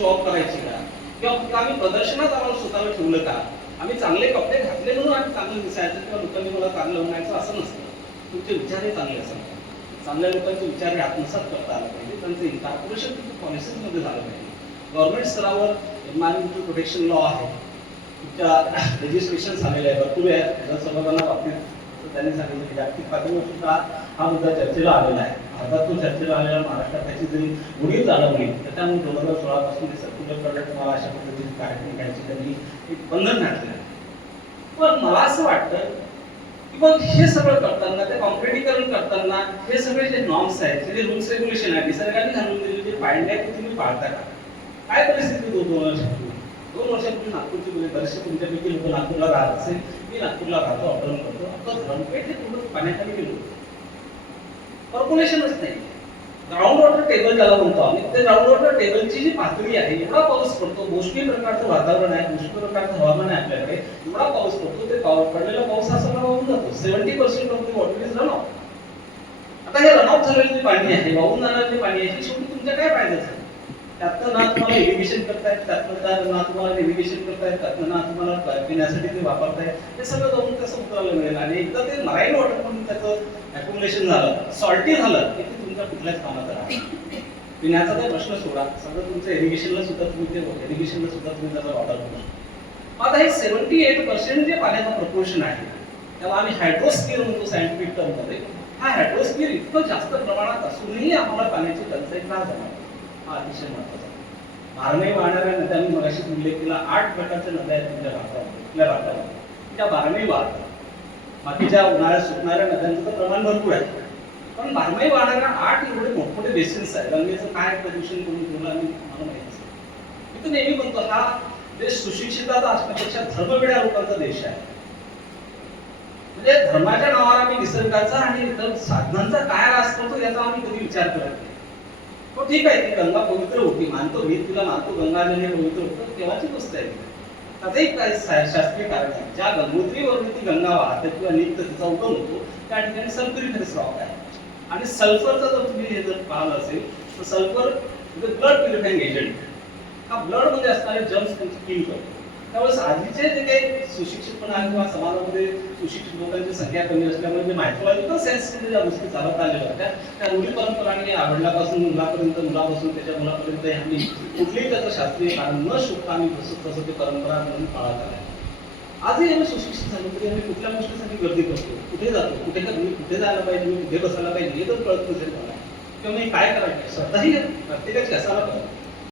Show off करायची का? किंवा फक्त आम्ही प्रदर्शनात आम्हाला स्वतःला ठेवलं का? आम्ही चांगले कपडे घातले म्हणून आम्ही चांगलं दिसायचं किंवा लोकांनी मला चांगलं म्हणायचं असं नसतं. तुमचे विचारही चांगले असतात. चांगल्या लोकांचे विचार हे आत्मसात करता आलं पाहिजे. त्यांचं इन्कॉर्पोरेशन तिथे पॉलिसीजमध्ये झालं पाहिजे. गव्हर्नमेंट स्तरावर एन्व्हायरमेंटल प्रोटेक्शन लॉ आहे. तुमच्या रजिस्ट्रेशन झालेलं आहे. भरपूर आहे. जनसंवर्धना बाबतीत त्यांनी सांगितलं की जागतिक पातळीवर सुद्धा हा मुद्दा चर्चेला आलेला आहे. भारतात तो चर्चेला आलेला महाराष्ट्रात त्याची जरी उणीव जाणवली तर त्यामुळे दोन हजार सोळा पासून ते सर्क्युलर प्रॉडक्ट मला अशा पद्धतीचे कार्यक्रम घ्यायची त्यांनी एक बंधन घातलं पण मला असं वाटतं की मग हे सगळं करताना ते कॉम्पिटिकरण करताना हे सगळे जे नॉर्म्स आहेत जे रूल्स रेग्युलेशन आहे निसर्गाने घालून दिलेले जे पाळणे आहेत ते तुम्ही पाळता का? काय परिस्थिती होती दोन वर्षापूर्वी दोन वर्षापूर्वी नागपूरची मुले बरेचसे तुमच्यापैकी लोक नागपूरला राहत असेल मी नागपूरला राहतो अपडाऊन करतो. आता धरणपेठ हे पूर्ण पाण्याखाली गेलो कॉर्पोरेशनच नाही ग्राउंड वॉटर टेबल ज्याला म्हणतो आम्ही ते ग्राउंड वॉटर टेबलची जी पातळी आहे एवढा पाऊस पडतो गोष्टी प्रकारचं वातावरण आहे गोष्टी प्रकारचं हवामान आहे आपल्याकडे एवढा पाऊस पडतो ते पाऊस पडलेला पाऊस हा सगळा वाहून जातो. Seventy percent of the water is run off आता हे रन ऑफ झालेलं जे पाणी आहे वाहून जाणारं जे पाणी आहे हे शेवटी तुमच्या काय फायद्याचं आहे त्यातनं ना तुम्हाला इरिगेशन करतायत त्यातनं त्या- ना तुम्हाला नेव्हिगेशन करतायत त्यातनं ना तुम्हाला पिण्यासाठी ते वापरतायत हे सगळं जाऊन कसं उतरायला मिळेल. आणि एकदा ते मराईन वॉटर म्हणून त्याचं अकोमोडेशन झालं सॉल्टी झालं की ते तुमच्या कुठल्याच कामात राहणार पिण्याचा तर प्रश्न सोडा. सगळं तुमचं इरिगेशनला सुद्धा तुम्ही ते इरिगेशनला सुद्धा तुम्ही त्याचा वापर करू शकता. आता हे सेव्हन्टी एट पर्सेंट जे पाण्याचं प्रपोर्शन आहे त्याला आम्ही हायड्रोस्फिअर म्हणतो सायंटिफिक टर्ममध्ये हा हायड्रोस्किअर इतकं जास्त प्रमाणात असूनही आम्हाला पाण्याची टंचाई त्रास जाणार हा अतिशय महत्त्वाचा बारमाही वाहणाऱ्या नद्यांनी मगाशी उल्लेख केला आठ प्रकारच्या नद्या आहेत तुमच्या भारतामध्ये आपल्या भारतामध्ये त्या बारमाही वाहतात. बाकीच्या उन्हाळ्यात सुकणाऱ्या नद्यांचं तर प्रमाण भरपूर आहे. पण बारमाही वाहणाऱ्या आठ एवढे मोठमोठे बेसिन्स आहेत. गंगेचं काय प्रदूषण करून ठेवलं आम्ही तुम्हाला माहिती असेल मी तर नेहमी म्हणतो हा देश सुशिक्षिताचा असण्यापेक्षा धर्मवेड्या लोकांचा देश आहे. म्हणजे धर्माच्या नावावर आम्ही निसर्गाचा आणि इतर साधनांचा काय रास करतो याचा आम्ही कधी विचार करत नाही. हो ठीक आहे ती गंगा पवित्र होती मानतो मी तुला मानतो गंगा नदी पवित्र होतं तेव्हाची गोष्ट आहे. त्याचं एक काय शास्त्रीय कारण आहे ज्या गंगोत्रीवरून ती गंगा वाहते किंवा नित्य तिचा उगम होतो त्या ठिकाणी सल्फ्युरिक रॉक आहे. आणि सल्फरचा जर तुम्ही हे जर पाहिलं असेल तर सल्फर ब्लड प्युरिफाईंग एजंट हा ब्लडमध्ये असणारे जर्म्स त्यांची किल करतो. त्यामुळे आधीचे जे काही सुशिक्षितपणा आहे किंवा समाजामध्ये सुशिक्षित लोकांची संख्या कमी असल्यामुळे जे मायक्रोलॉजिकल सेन्सने ज्या गोष्टी चालत आलेल्या होत्या त्या रूढी परंपरांनी आवडल्यापासून मुलापर्यंत मुलापासून त्याच्या मुलापर्यंत यांनी कुठलेही त्याचं शास्त्रीय कारण न शोधता आम्ही तसं तसं ते परंपरा म्हणून पाळत आल्या आजही आम्ही सुशिक्षित झालो तरी आम्ही कुठल्या गोष्टीसाठी गर्दी करतो? कुठे जातो? कुठे मी कुठे जायला पाहिजे? मी कुठे बसायला पाहिजे? हे तर कळत नसेल मला. किंवा मी काय करायचं? स्वतःही प्रत्येकाची असायला पाहिजे.